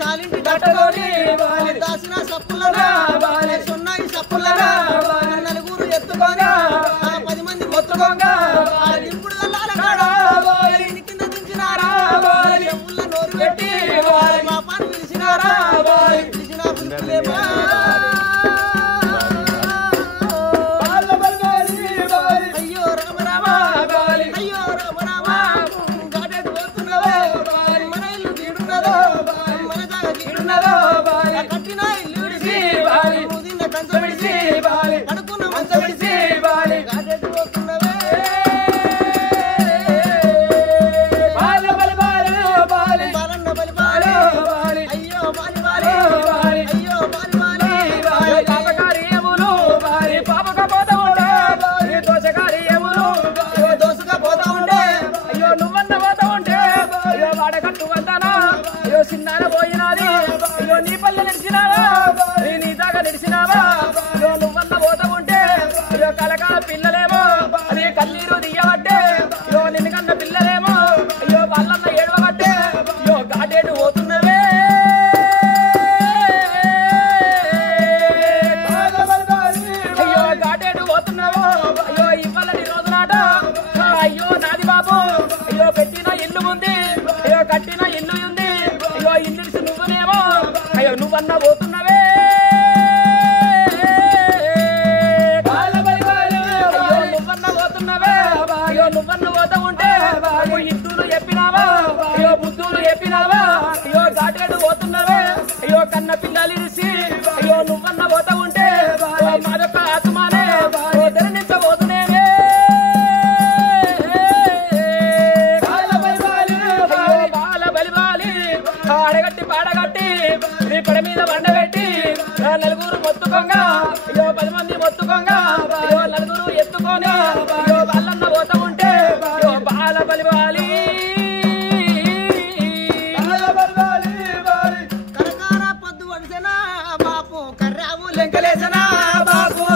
సాలింటి కట్టలోని దాసిన సప్పులగా సున్నాయి సప్పులగా నలుగురు ఎత్తుకోగా 10 మంది మొత్తుకోగా దింపుడు కింద దించినారా చెవుల నోరు పెట్టి పాపాన్ని పిలిచినారా పిలిచిన పిలుపులేమా అయ్యో రామ రామ అయ్యో రామ రామ గాడెటు పోతున్నదో మన ఇల్లు గీడున్నదో మన జాగ గీడున్నదో కట్టిన ఇల్లు విడిచి ముదిన కంచం విడిచి కడుకున్న మంచం విడిచి గాడెటు పోతున్నవే బాలన్న బలి బాలి అయ్యో బాలి బాలి అయ్యో బాలి బాలి పాపకార్యములు పాపకపోతా ఉండే దోషకార్యములు దోసుగా పోతా ఉండే అయ్యో నువ్వన్న పోతా ఉంటే అయ్యో వాడకట్టు వంతానా అయ్యో చిన్నాన పోయినది అయ్యో నీ పల్లె నిలిచినావా నీ దాకా నిలిచినావా అయ్యో నువ్వన్న పోతా ఉంటే అయ్యో కలకాల పిల్లలేమో అది కన్నీరు దియ్యబట్టే అయ్యో నిన్ను కన్న పిల్లలేమో అయ్యో వాళ్ళన్న ఏడవబట్టే అయ్యో గాడేటు పోతున్నవే అయ్యో గాడేటు పోతున్నావో అయ్యో ఇవ్వాలని రోజు నాట అయ్యో నాది బాబు అయ్యో పెట్టిన ఇల్లు ఉంది అయ్యో కట్టిన ఇల్లు ఉంది అయ్యో ఇల్లు నువ్వునేమో అయ్యో నువ్వన్నా పోతున్నవే అయ్యో నువ్వన్న పోతున్నవే అయ్యో నువ్వన్న పోతా ఉంటే అయ్యో ఇద్దులు చెప్పినావా అయ్యో బుద్ధులు చెప్పినావా అయ్యో గాడేటు పోతున్నవే అయ్యో కన్న పిల్లలు ఇరిసి అయ్యో నువ్వన్న పోతా ఉంటే మాదొక్క ఆత్మానే ధరించబోతునేవే బాల బలిబాలి అడగట్టి పాడగట్టి నీ పడ మీద బండబెట్టి నలుగురు మొత్తుకోంగా అయ్యో 10 మంది మొత్తుకోంగా అయ్యో నలుగురు ఎత్తుకొని అయ్యో వాళ్ళన్న పోతా ఉంటే అయ్యో బాల బలిబాలి కరకార పొద్దు వడిసెనా బాపు కర్రావు లెంకలేసనా బాపు